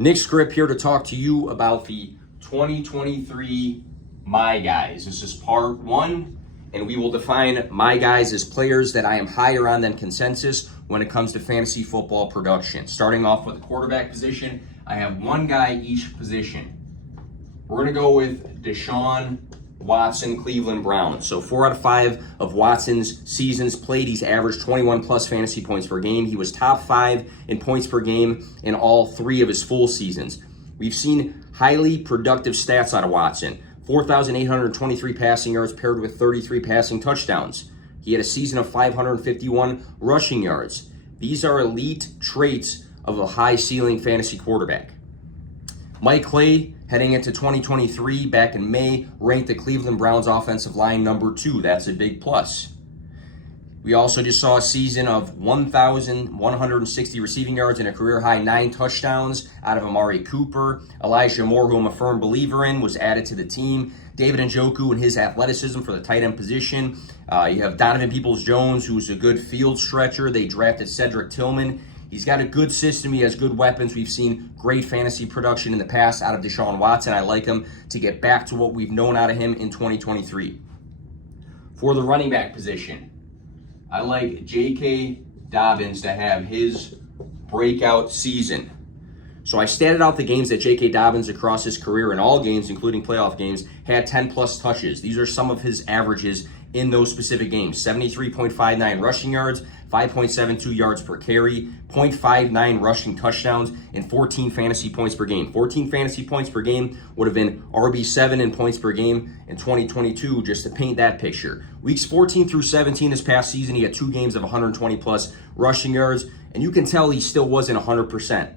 Nick Script here to talk to you about the 2023 My Guys. This is part one, and we will define My Guys as players that I am higher on than consensus when it comes to fantasy football production. Starting off with the quarterback position, I have one guy each position. We're going to go with Deshaun Watson, Cleveland Browns. So 4 out of 5 of Watson's seasons played, he's averaged 21 plus fantasy points per game. He was top 5 in points per game in all 3 of his full seasons. We've seen highly productive stats out of Watson. 4,823 passing yards paired with 33 passing touchdowns. He had a season of 551 rushing yards. These are elite traits of a high ceiling fantasy quarterback. Mike Clay, heading into 2023, back in May, ranked the Cleveland Browns offensive line number 2. That's a big plus. We also just saw a season of 1,160 receiving yards and a career-high 9 touchdowns out of Amari Cooper. Elijah Moore, who I'm a firm believer in, was added to the team. David Njoku and his athleticism for the tight end position. You have Donovan Peoples-Jones, who's a good field stretcher. They drafted Cedric Tillman. He's got a good system. He has good weapons. We've seen great fantasy production in the past out of Deshaun Watson. I like him to get back to what we've known out of him in 2023. For the running back position, I like J.K. Dobbins to have his breakout season. So I statted out the games that J.K. Dobbins across his career in all games, including playoff games, had 10 plus touches. These are some of his averages in those specific games. 73.59 rushing yards, 5.72 yards per carry, 0.59 rushing touchdowns, and 14 fantasy points per game. 14 fantasy points per game would have been RB7 in points per game in 2022, just to paint that picture. Weeks 14 through 17 this past season, he had 2 games of 120 plus rushing yards, and you can tell he still wasn't 100%.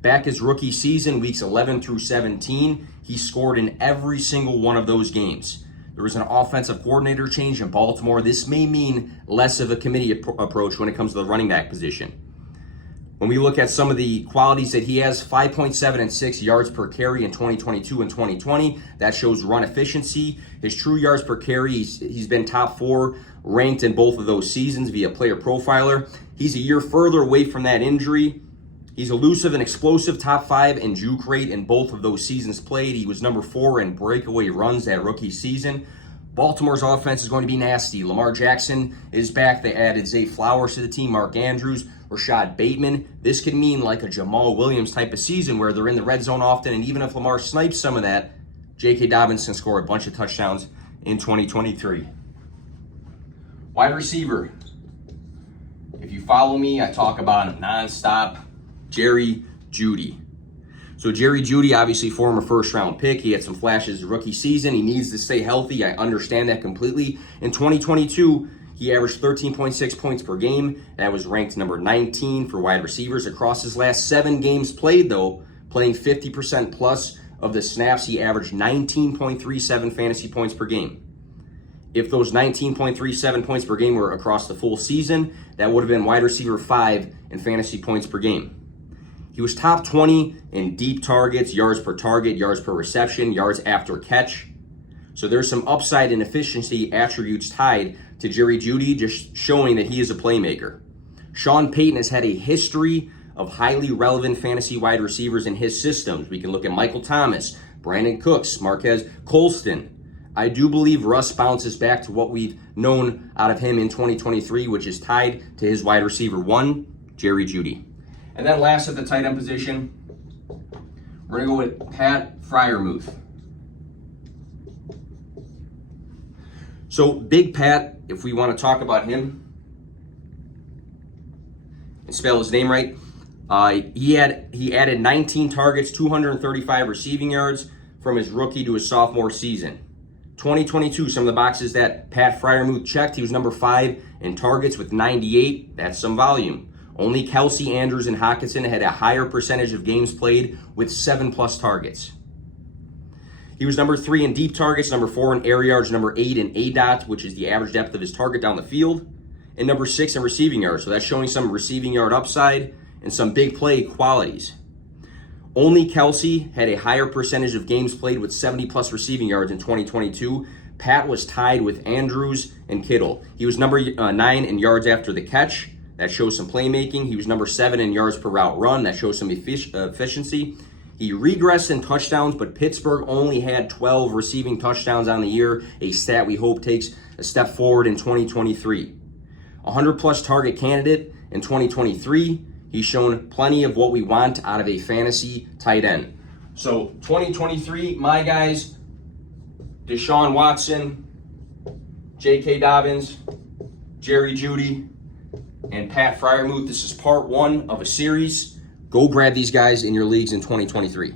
Back his rookie season, weeks 11 through 17, he scored in every single one of those games. There was an offensive coordinator change in Baltimore. This may mean less of a committee approach when it comes to the running back position. When we look at some of the qualities that he has, 5.7 and 6 yards per carry in 2022 and 2020. That shows run efficiency. His true yards per carry, he's been top 4 ranked in both of those seasons via Player Profiler. He's a year further away from that injury. He's elusive and explosive, top 5 in juke rate in both of those seasons played. He was number 4 in breakaway runs that rookie season. Baltimore's offense is going to be nasty. Lamar Jackson is back. They added Zay Flowers to the team, Mark Andrews, Rashad Bateman. This could mean like a Jamal Williams type of season where they're in the red zone often, and even if Lamar snipes some of that, J.K. Dobbins can score a bunch of touchdowns in 2023. Wide receiver. If you follow me, I talk about him nonstop. Jerry Jeudy. So Jerry Jeudy, obviously former first-round pick. He had some flashes rookie season. He needs to stay healthy. I understand that completely. In 2022, he averaged 13.6 points per game. That was ranked number 19 for wide receivers. Across his last 7 games played, though, playing 50% plus of the snaps, he averaged 19.37 fantasy points per game. If those 19.37 points per game were across the full season, that would have been wide receiver 5 in fantasy points per game. He was top 20 in deep targets, yards per target, yards per reception, yards after catch. So there's some upside and efficiency attributes tied to Jerry Jeudy, just showing that he is a playmaker. Sean Payton has had a history of highly relevant fantasy wide receivers in his systems. We can look at Michael Thomas, Brandon Cooks, Marquez Colston. I do believe Russ bounces back to what we've known out of him in 2023, which is tied to his wide receiver 1, Jerry Jeudy. And then last at the tight end position, we're going to go with Pat Freiermuth. So Big Pat, if we want to talk about him and spell his name right, he added 19 targets, 235 receiving yards from his rookie to his sophomore season. 2022, some of the boxes that Pat Freiermuth checked, he was number 5 in targets with 98. That's some volume. Only Kelsey, Andrews, and Hockenson had a higher percentage of games played with 7 plus targets. He was number 3 in deep targets, number 4 in air yards, number 8 in ADOT, which is the average depth of his target down the field, and number 6 in receiving yards. So that's showing some receiving yard upside and some big play qualities. Only Kelsey had a higher percentage of games played with 70 plus receiving yards in 2022. Pat was tied with Andrews and Kittle. He was number 9 in yards after the catch. That shows some playmaking. He was number 7 in yards per route run. That shows some efficiency. He regressed in touchdowns, but Pittsburgh only had 12 receiving touchdowns on the year, a stat we hope takes a step forward in 2023. 100-plus target candidate in 2023. He's shown plenty of what we want out of a fantasy tight end. So 2023, my guys, Deshaun Watson, J.K. Dobbins, Jerry Jeudy, and Pat Freiermuth. This is part one of a series. Go grab these guys in your leagues in 2023.